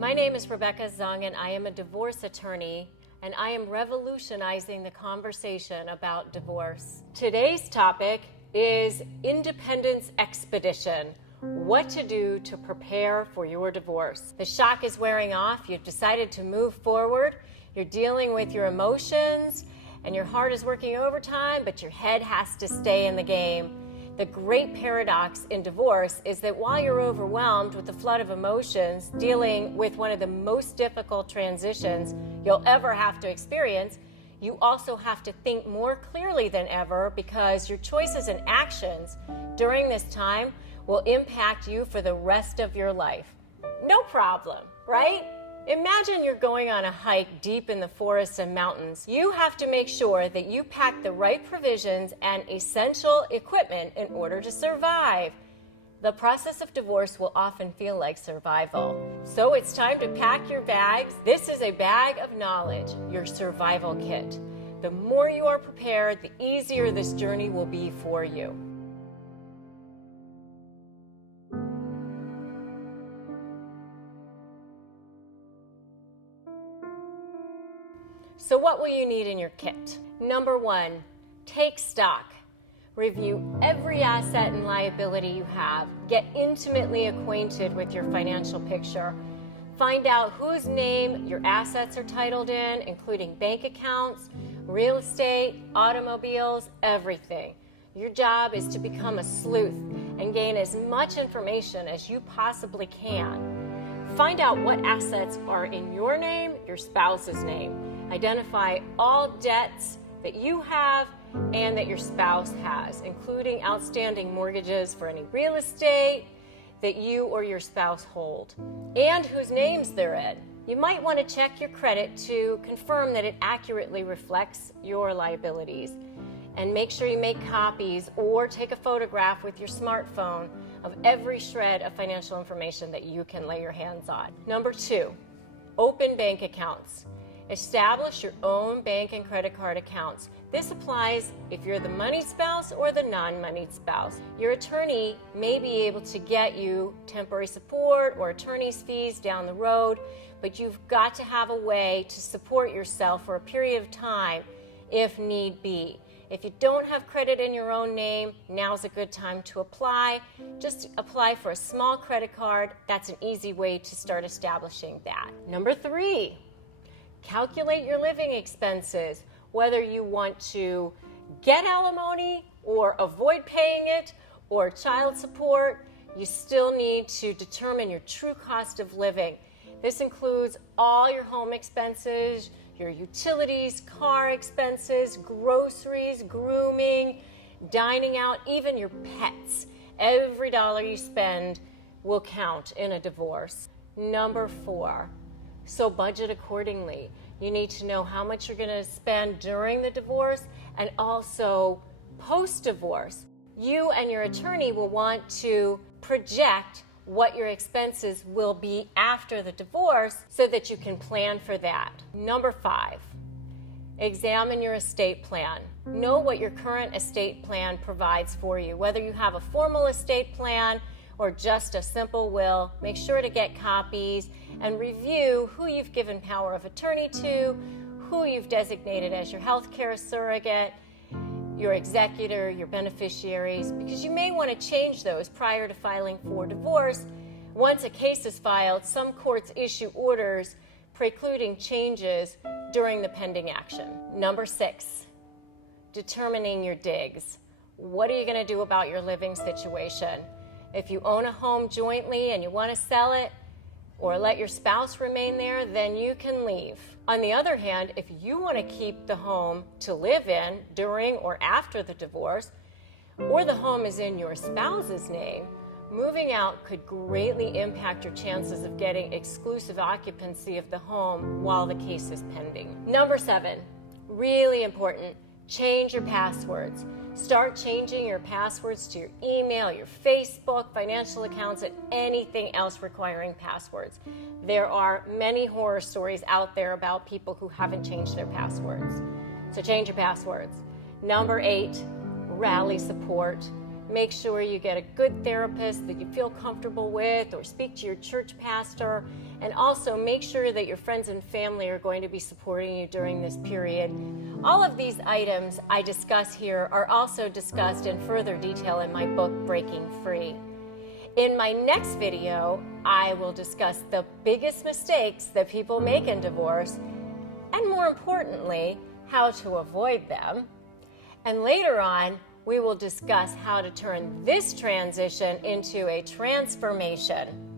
My name is Rebecca Zung, and I am a divorce attorney, and I am revolutionizing the conversation about divorce. Today's topic is Independence Expedition: what to do to prepare for your divorce. The shock is wearing off. You've decided to move forward. You're dealing with your emotions, and your heart is working overtime, but your head has to stay in the game. The great paradox in divorce is that while you're overwhelmed with the flood of emotions, dealing with one of the most difficult transitions you'll ever have to experience, you also have to think more clearly than ever, because your choices and actions during this time will impact you for the rest of your life. No problem, right? Imagine you're going on a hike deep in the forests and mountains. You have to make sure that you pack the right provisions and essential equipment in order to survive. The process of divorce will often feel like survival. So it's time to pack your bags. This is a bag of knowledge, your survival kit. The more you are prepared, the easier this journey will be for you. So what will you need in your kit? Number one, take stock. Review every asset and liability you have. Get intimately acquainted with your financial picture. Find out whose name your assets are titled in, including bank accounts, real estate, automobiles, everything. Your job is to become a sleuth and gain as much information as you possibly can. Find out what assets are in your name, your spouse's name. Identify all debts that you have and that your spouse has, including outstanding mortgages for any real estate that you or your spouse hold, and whose names they're in. You might want to check your credit to confirm that it accurately reflects your liabilities. And make sure you make copies or take a photograph with your smartphone of every shred of financial information that you can lay your hands on. Number two, open bank accounts. Establish your own bank and credit card accounts. This applies if you're the moneyed spouse or the non-moneyed spouse. Your attorney may be able to get you temporary support or attorney's fees down the road, but you've got to have a way to support yourself for a period of time if need be. If you don't have credit in your own name, now's a good time to apply. Just apply for a small credit card. That's an easy way to start establishing that. Number three, calculate your living expenses. Whether you want to get alimony or avoid paying it or child support, you still need to determine your true cost of living. This includes all your home expenses, your utilities, car expenses, groceries, grooming, dining out, even your pets. Every dollar you spend will count in a divorce. Number four, so budget accordingly. You need to know how much you're going to spend during the divorce and also post-divorce. You and your attorney will want to project what your expenses will be after the divorce so that you can plan for that. Number five, examine your estate plan. Know what your current estate plan provides for you. Whether you have a formal estate plan or just a simple will, make sure to get copies and review who you've given power of attorney to, who you've designated as your healthcare surrogate, your executor, your beneficiaries, because you may want to change those prior to filing for divorce. Once a case is filed, some courts issue orders precluding changes during the pending action. Number six, determining your digs. What are you going to do about your living situation? If you own a home jointly and you want to sell it or let your spouse remain there, then you can leave. On the other hand, if you want to keep the home to live in during or after the divorce, or the home is in your spouse's name, moving out could greatly impact your chances of getting exclusive occupancy of the home while the case is pending. Number seven, really important, change your passwords. Start changing your passwords to your email, your Facebook, financial accounts, and anything else requiring passwords. There are many horror stories out there about people who haven't changed their passwords. So change your passwords. Number eight, rally support. Make sure you get a good therapist that you feel comfortable with, or speak to your church pastor. And also make sure that your friends and family are going to be supporting you during this period. All of these items I discuss here are also discussed in further detail in my book, Breaking Free. In my next video, I will discuss the biggest mistakes that people make in divorce, and more importantly, how to avoid them. And later on, we will discuss how to turn this transition into a transformation.